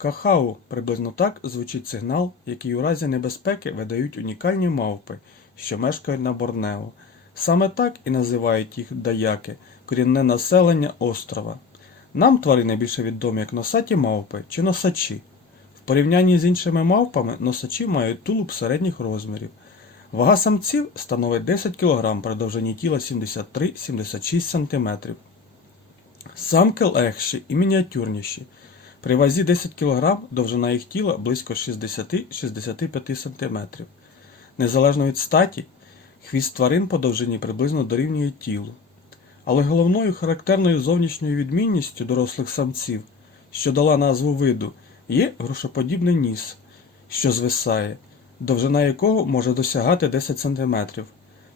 Кахау приблизно так звучить сигнал, який у разі небезпеки видають унікальні мавпи, що мешкають на Борнео. Саме так і називають їх даяки, корінне населення острова. Нам тварини більше відомі як носаті мавпи чи носачі. В порівнянні з іншими мавпами носачі мають тулуб середніх розмірів. Вага самців становить 10 кг при довжині тіла 73-76 см. Самки легші і мініатюрніші. При вазі 10 кг довжина їх тіла близько 60-65 см. Незалежно від статі, хвіст тварин по довжині приблизно дорівнює тілу. Але головною характерною зовнішньою відмінністю дорослих самців, що дала назву виду, є грошоподібний ніс, що звисає, довжина якого може досягати 10 см.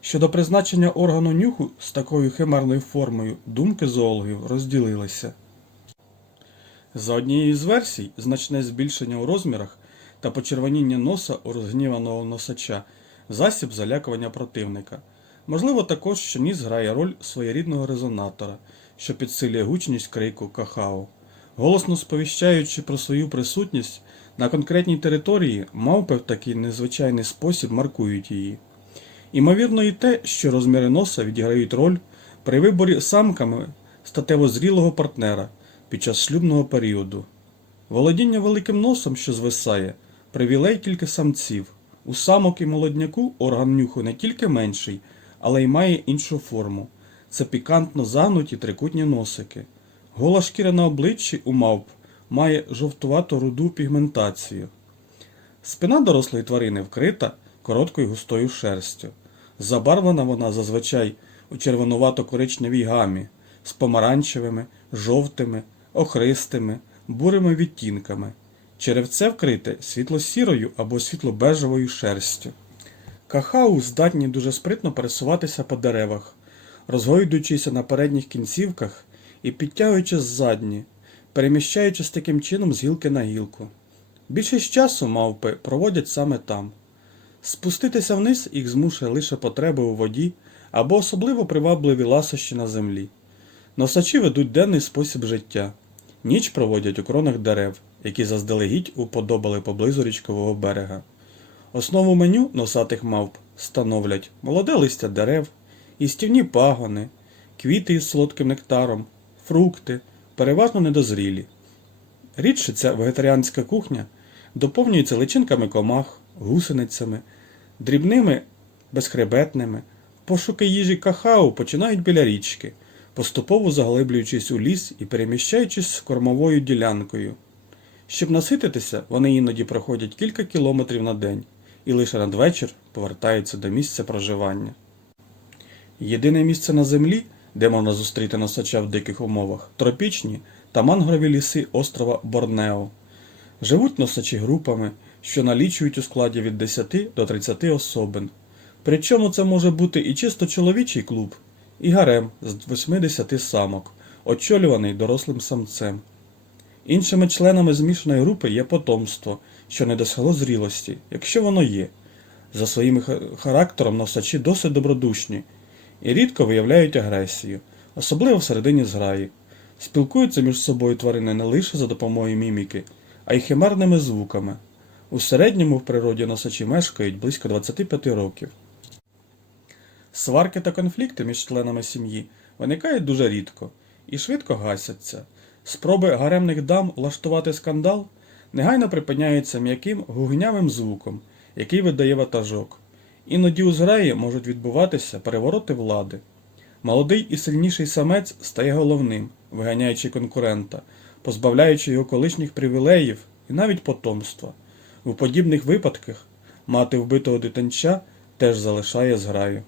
Щодо призначення органу нюху з такою химерною формою, думки зоологів розділилися. За однією з версій, значне збільшення у розмірах та почервоніння носа у розгніваного носача засіб залякування противника. Можливо також, що ніс грає роль своєрідного резонатора, що підсилює гучність крику кахао. Голосно сповіщаючи про свою присутність на конкретній території, мавпи в такий незвичайний спосіб маркують її. Імовірно, і те, що розміри носа відіграють роль при виборі самками статево зрілого партнера під час шлюбного періоду. Володіння великим носом, що звисає, привілей тільки самців. У самок і молодняку орган нюху не тільки менший, але й має іншу форму. Це пікантно загнуті трикутні носики. Гола шкіра на обличчі у мавп має жовтувато руду пігментацію. Спина дорослої тварини вкрита короткою густою шерстю. Забарвлена вона зазвичай у червонувато-коричневій гамі з помаранчевими, жовтими, охристими, бурими відтінками. Черевце вкрите світло-сірою або світло-бежевою шерстю. Кахау здатні дуже спритно пересуватися по деревах, розгойдуючися на передніх кінцівках і підтягуючи задні, переміщаючись таким чином з гілки на гілку. Більшість часу мавпи проводять саме там. Спуститися вниз їх змушує лише потреба у воді або особливо привабливі ласощі на землі. Носачі ведуть денний спосіб життя. Ніч проводять у кронах дерев, які заздалегідь уподобали поблизу річкового берега. Основу меню носатих мавп становлять молоде листя дерев, істівні пагони, квіти із солодким нектаром, фрукти, переважно недозрілі. Рідше ця вегетаріанська кухня доповнюється личинками комах, гусеницями, дрібними безхребетними. Пошуки їжі кахау починають біля річки, поступово заглиблюючись у ліс і переміщаючись кормовою ділянкою. Щоб насититися, вони іноді проходять кілька кілометрів на день і лише надвечір повертаються до місця проживання. Єдине місце на землі, де можна зустріти носача в диких умовах, тропічні та мангрові ліси острова Борнео. Живуть носачі групами, що налічують у складі від 10 до 30 особин. Причому це може бути і чисто чоловічий клуб, і гарем з 80 самок, очолюваний дорослим самцем. Іншими членами змішаної групи є потомство, що не досягло зрілості, якщо воно є. За своїм характером носачі досить добродушні і рідко виявляють агресію, особливо всередині зграї. Спілкуються між собою тварини не лише за допомогою міміки, а й химерними звуками. У середньому в природі носачі мешкають близько 25 років. Сварки та конфлікти між членами сім'ї виникають дуже рідко і швидко гасяться. Спроби гаремних дам влаштувати скандал негайно припиняються м'яким гугнявим звуком, який видає ватажок. Іноді у зграї можуть відбуватися перевороти влади. Молодий і сильніший самець стає головним, виганяючи конкурента, позбавляючи його колишніх привілеїв і навіть потомства. У подібних випадках мати вбитого дитинча теж залишає зграю.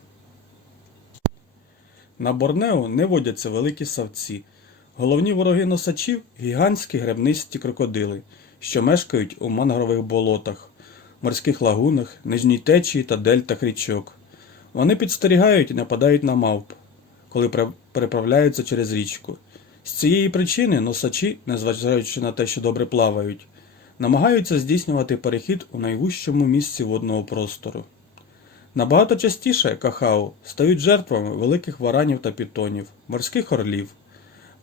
На Борнео не водяться великі савці. Головні вороги носачів гігантські гребнисті крокодили, що мешкають у мангрових болотах, морських лагунах, нижній течії та дельтах річок. Вони підстерігають і нападають на мавп, коли переправляються через річку. З цієї причини носачі, незважаючи на те, що добре плавають, намагаються здійснювати перехід у найвужчому місці водного простору. Набагато частіше кахау стають жертвами великих варанів та пітонів, морських орлів.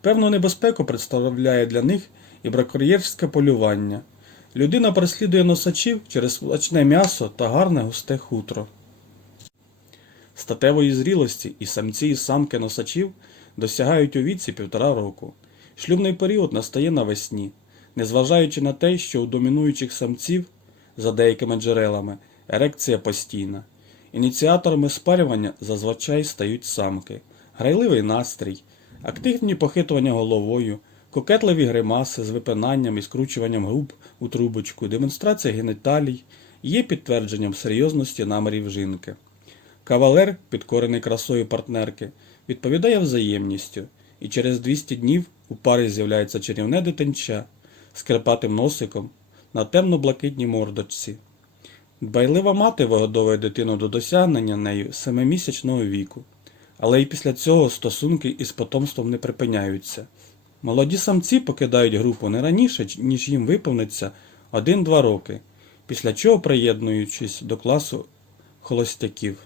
Певну небезпеку представляє для них і браконьєрське полювання. Людина переслідує носачів через смачне м'ясо та гарне густе хутро. Статевої зрілості і самці і самки носачів досягають у віці півтора року. Шлюбний період настає навесні, незважаючи на те, що у домінуючих самців, за деякими джерелами, ерекція постійна. Ініціаторами спарювання зазвичай стають самки, грайливий настрій, активні похитування головою, кокетливі гримаси з випинанням і скручуванням губ у трубочку, демонстрація геніталій є підтвердженням серйозності намірів жінки. Кавалер, підкорений красою партнерки, відповідає взаємністю, і через 200 днів у парі з'являється чарівне дитинча з крепатим носиком на темно-блакитній мордочці. Дбайлива мати вигодовує дитину до досягнення нею семимісячного віку, але й після цього стосунки із потомством не припиняються. Молоді самці покидають групу не раніше, ніж їм виповниться 1-2 роки, після чого приєднуючись до класу холостяків.